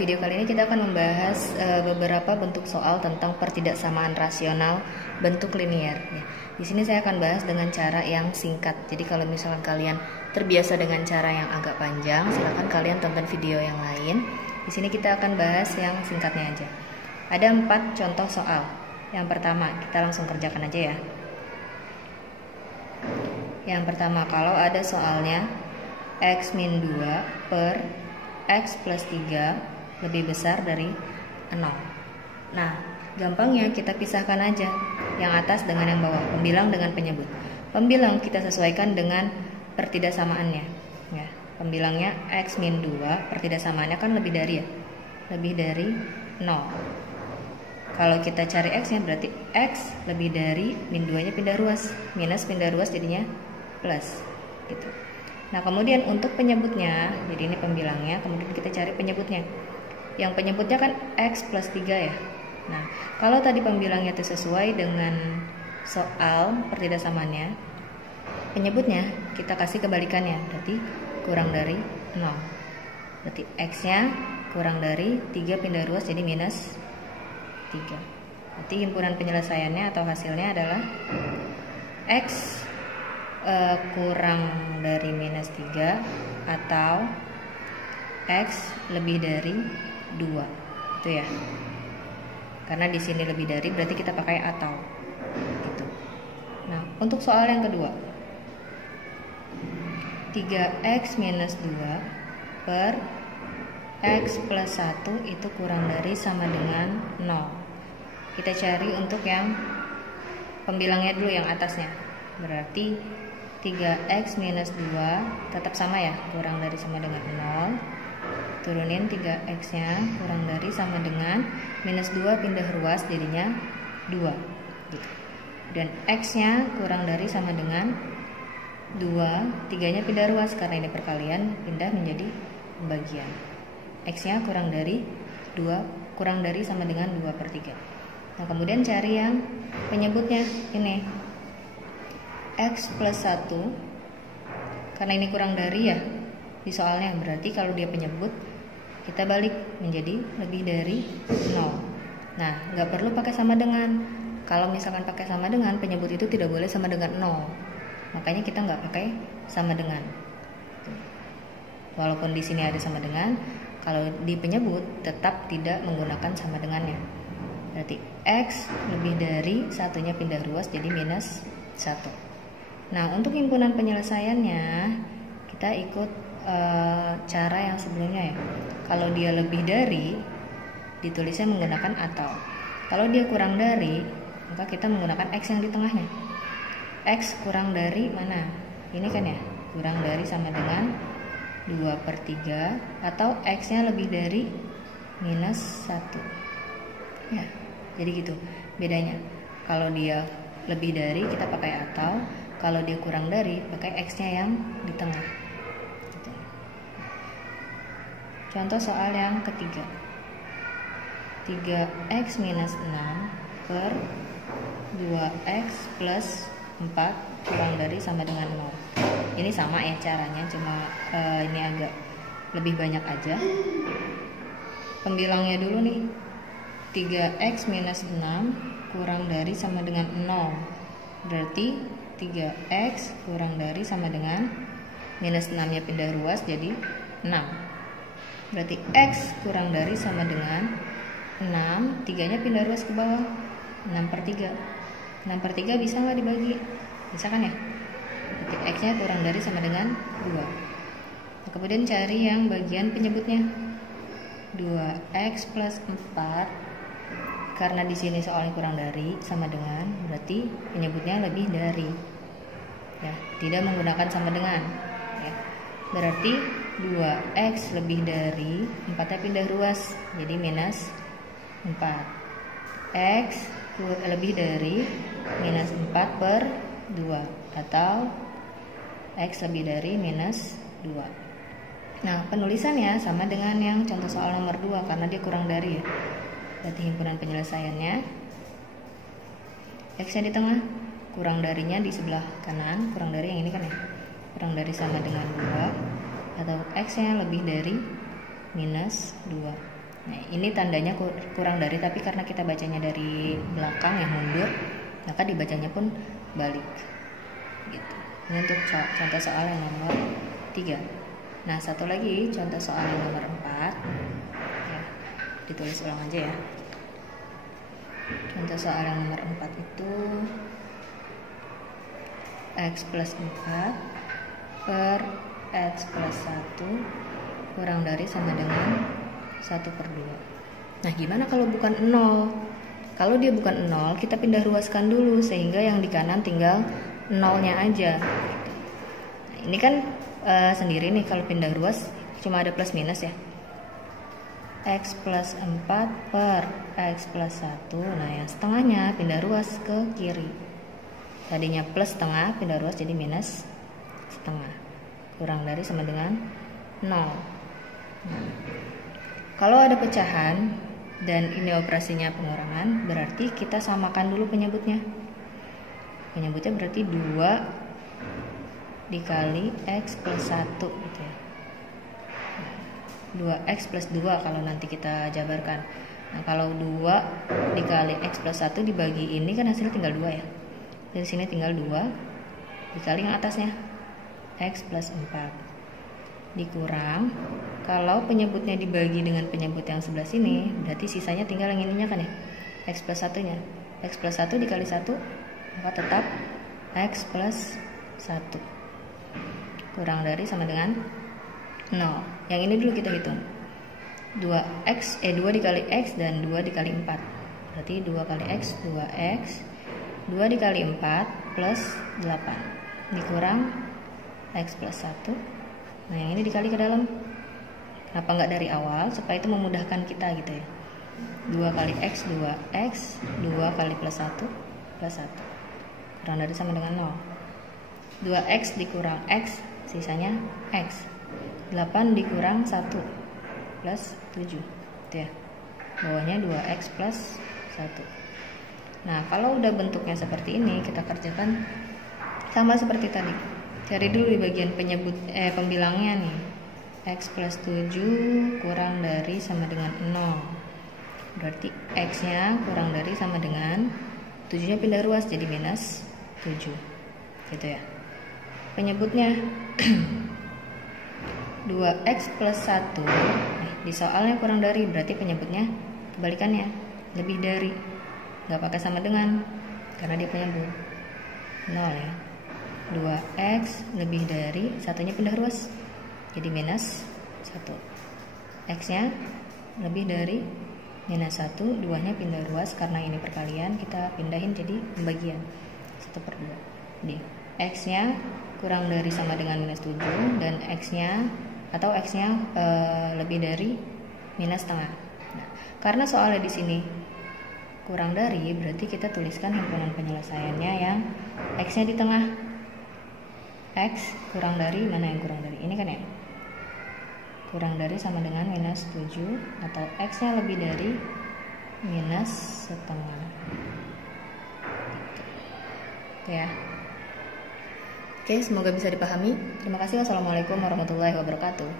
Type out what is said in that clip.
video kali ini kita akan membahas beberapa bentuk soal tentang pertidaksamaan rasional bentuk linier. Ya. Di sini saya akan bahas dengan cara yang singkat. Jadi kalau misalkan kalian terbiasa dengan cara yang agak panjang, silakan kalian tonton video yang lain. Di sini kita akan bahas yang singkatnya aja. Ada 4 contoh soal. Yang pertama, kita langsung kerjakan aja ya. Yang pertama, kalau ada soalnya X min 2 per X plus 3 lebih besar dari 0. Nah, gampangnya kita pisahkan aja yang atas dengan yang bawah, pembilang dengan penyebut. Pembilang kita sesuaikan dengan pertidaksamaannya ya. Pembilangnya X min 2, pertidaksamaannya kan lebih dari ya, lebih dari 0. Kalau kita cari X nya berarti X lebih dari min 2 nya pindah ruas, minus pindah ruas jadinya plus gitu. Nah kemudian untuk penyebutnya, jadi ini pembilangnya, kemudian kita cari penyebutnya. Yang penyebutnya kan X plus 3 ya. Nah kalau tadi pembilangnya itu sesuai dengan soal pertidaksamaannya, penyebutnya kita kasih kebalikannya, berarti kurang dari 0. Berarti X nya kurang dari 3 pindah ruas jadi minus 3. Berarti himpunan penyelesaiannya atau hasilnya adalah X kurang dari minus 3 atau X lebih dari 2 itu ya, karena di sini lebih dari berarti kita pakai atau gitu. Nah untuk soal yang kedua, 3X minus 2 per X plus 1 itu kurang dari sama dengan 0. Kita cari untuk yang pembilangnya dulu, yang atasnya. Berarti 3X minus 2 tetap sama ya, kurang dari sama dengan 0. Turunin 3X nya kurang dari sama dengan minus 2 pindah ruas jadinya 2 gitu. Dan X nya kurang dari sama dengan 2, 3 nya pindah ruas karena ini perkalian, pindah menjadi pembagian. X nya kurang dari 2, kurang dari sama dengan 2 per 3. Nah kemudian cari yang penyebutnya, ini X plus 1, karena ini kurang dari ya di soalnya, berarti kalau dia penyebut kita balik menjadi lebih dari 0. Nah nggak perlu pakai sama dengan. Kalau misalkan pakai sama dengan, penyebut itu tidak boleh sama dengan 0, makanya kita nggak pakai sama dengan. Walaupun di sini ada sama dengan, kalau di penyebut tetap tidak menggunakan sama dengannya. Berarti X lebih dari satunya pindah ruas jadi minus 1. Nah untuk himpunan penyelesaiannya kita ikut cara yang sebelumnya ya. Kalau dia lebih dari, ditulisnya menggunakan atau. Kalau dia kurang dari, maka kita menggunakan X yang di tengahnya. X kurang dari mana? Ini kan ya, kurang dari sama dengan 2 per 3 atau X nya lebih dari minus 1 ya. Jadi gitu bedanya. Kalau dia lebih dari kita pakai atau, kalau dia kurang dari pakai X nya yang di tengah gitu. Contoh soal yang ketiga, 3X minus 6 per 2X plus 4 kurang dari sama dengan 0. Ini sama ya caranya, cuma ini agak lebih banyak aja. Pembilangnya dulu nih, 3X minus 6 kurang dari sama dengan 0. Berarti 3X kurang dari sama dengan minus 6 nya pindah ruas jadi 6. Berarti X kurang dari sama dengan 6, 3 nya pindah ruas ke bawah, 6 per 3. 6 per 3 bisa nggak dibagi? Bisa kan ya? Berarti X nya kurang dari sama dengan 2. Nah, kemudian cari yang bagian penyebutnya, 2X plus 4. Karena di sini soalnya kurang dari sama dengan, berarti penyebutnya lebih dari ya, tidak menggunakan sama dengan ya. Berarti 2X lebih dari 4 nya pindah ruas jadi minus 4. X lebih dari minus 4 per 2 atau X lebih dari minus 2. Nah penulisannya sama dengan yang contoh soal nomor 2 karena dia kurang dari ya. Berarti himpunan penyelesaiannya X nya di tengah, kurang darinya di sebelah kanan, kurang dari yang ini kan ya, kurang dari sama dengan 2 atau X nya lebih dari minus 2. Nah, ini tandanya kurang dari, tapi karena kita bacanya dari belakang yang mundur, maka dibacanya pun balik. Gitu. Ini untuk contoh soal yang nomor 3. Nah, satu lagi contoh soal yang nomor 4. Ya, ditulis ulang aja ya. Contoh soal yang nomor 4 itu X plus 4 per X plus 1 kurang dari sama dengan 1/2. Nah, gimana kalau bukan 0? Kalau dia bukan 0, kita pindah ruaskan dulu sehingga yang di kanan tinggal 0-nya aja. Nah, ini kan sendiri nih, kalau pindah ruas cuma ada plus minus ya. X plus 4 per X plus 1. Nah, yang setengahnya pindah ruas ke kiri. Tadinya plus setengah, pindah ruas jadi minus setengah. Kurang dari sama dengan 0. Nah, kalau ada pecahan dan ini operasinya pengurangan, berarti kita samakan dulu penyebutnya. Penyebutnya berarti 2 dikali X plus 1 gitu ya. 2X plus 2 kalau nanti kita jabarkan. Nah, kalau 2 dikali X plus 1 dibagi ini kan hasilnya tinggal 2 ya. Dari sini tinggal 2 dikali yang atasnya X plus 4 dikurang, kalau penyebutnya dibagi dengan penyebut yang sebelah sini, berarti sisanya tinggal yang ininya kan ya, X plus 1 nya. X plus 1 dikali 1 maka tetap X plus 1 kurang dari sama dengan 0. Yang ini dulu kita hitung. 2 dikali X dan 2 dikali 4. Berarti 2 kali X, 2X. 2 dikali 4 plus 8. Dikurang X plus 1. Nah, yang ini dikali ke dalam. Kenapa nggak dari awal? Supaya itu memudahkan kita gitu ya. 2 kali X, 2X. 2 kali plus 1 plus 1. Kurang dari sama dengan 0. 2X dikurang X, sisanya X. 8 dikurang 1 plus 7 gitu ya. Bawahnya 2X plus 1. Nah, kalau udah bentuknya seperti ini, kita kerjakan sama seperti tadi. Cari dulu di bagian pembilangnya nih. X plus 7 kurang dari sama dengan 0. Berarti X nya kurang dari sama dengan 7 nya pindah ruas jadi minus 7 gitu ya. Penyebutnya 2X plus 1. Di soalnya kurang dari, berarti penyebutnya kebalikannya, lebih dari. Gak pakai sama dengan karena dia penyebut 0 ya. 2X lebih dari, satunya pindah ruas jadi minus 1. X nya lebih dari minus 1, 2 nya pindah ruas karena ini perkalian, kita pindahin jadi pembagian 1/2. Jadi X nya kurang dari sama dengan minus 7 dan X nya atau X nya lebih dari minus setengah. Nah, karena soalnya di sini kurang dari, berarti kita tuliskan himpunan penyelesaiannya yang X nya di tengah. X kurang dari, mana yang kurang dari? Ini kan ya. Kurang dari sama dengan minus 7 atau X nya lebih dari minus setengah. Gitu ya. Oke, semoga bisa dipahami. Terima kasih. Wassalamualaikum warahmatullahi wabarakatuh.